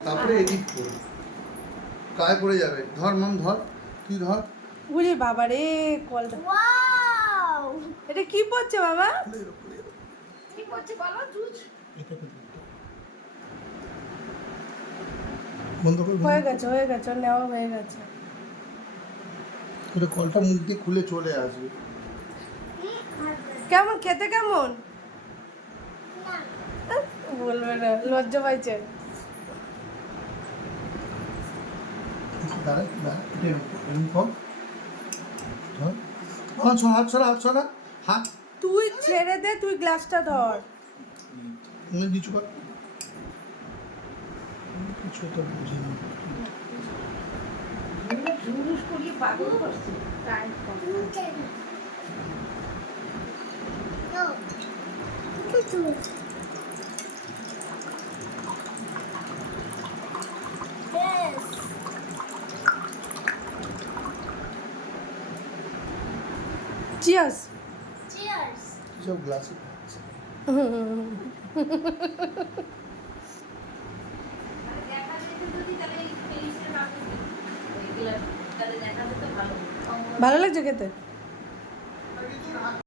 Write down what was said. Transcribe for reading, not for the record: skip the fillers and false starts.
তারপরে এডিট করো, গায়ে পড়ে যাবে। ধর মাম, ধর, তুই ধর। বুঝি বাবা রে কলটা, ওয়াও এটা কি পড়ছে বাবা? কি করছে বলো জুজ বন্ধ করে হয়ে গেছে হয়ে গেছে, ওর নেওয়া হয়ে গেছে। এটা কলটা মুখ দিয়ে খুলে চলে আসবে। কেমন খেতে, কেমন? না বলবে না, লজ্জা পাইছে। দাঁড়া দাঁড়া, এটা এরকম কর। ধর, হাত ছড়া, হাত ছড়া, হাত তুই ছেড়ে দে, তুই গ্লাসটা ধর। নিচু কর। কিছু তো বুঝি না। ঝুরুস করিয়ে পাগল করছে টাইম কম। নিচে না কিছু Yes. চিয়ার্স। Cheers. সব গ্লাসে দেখা যেত যদি তাহলে এই ফেলিসের বাবু ওইগুলা তাহলে দেখা যেত ভালো। ভালো লাগছে খেতে?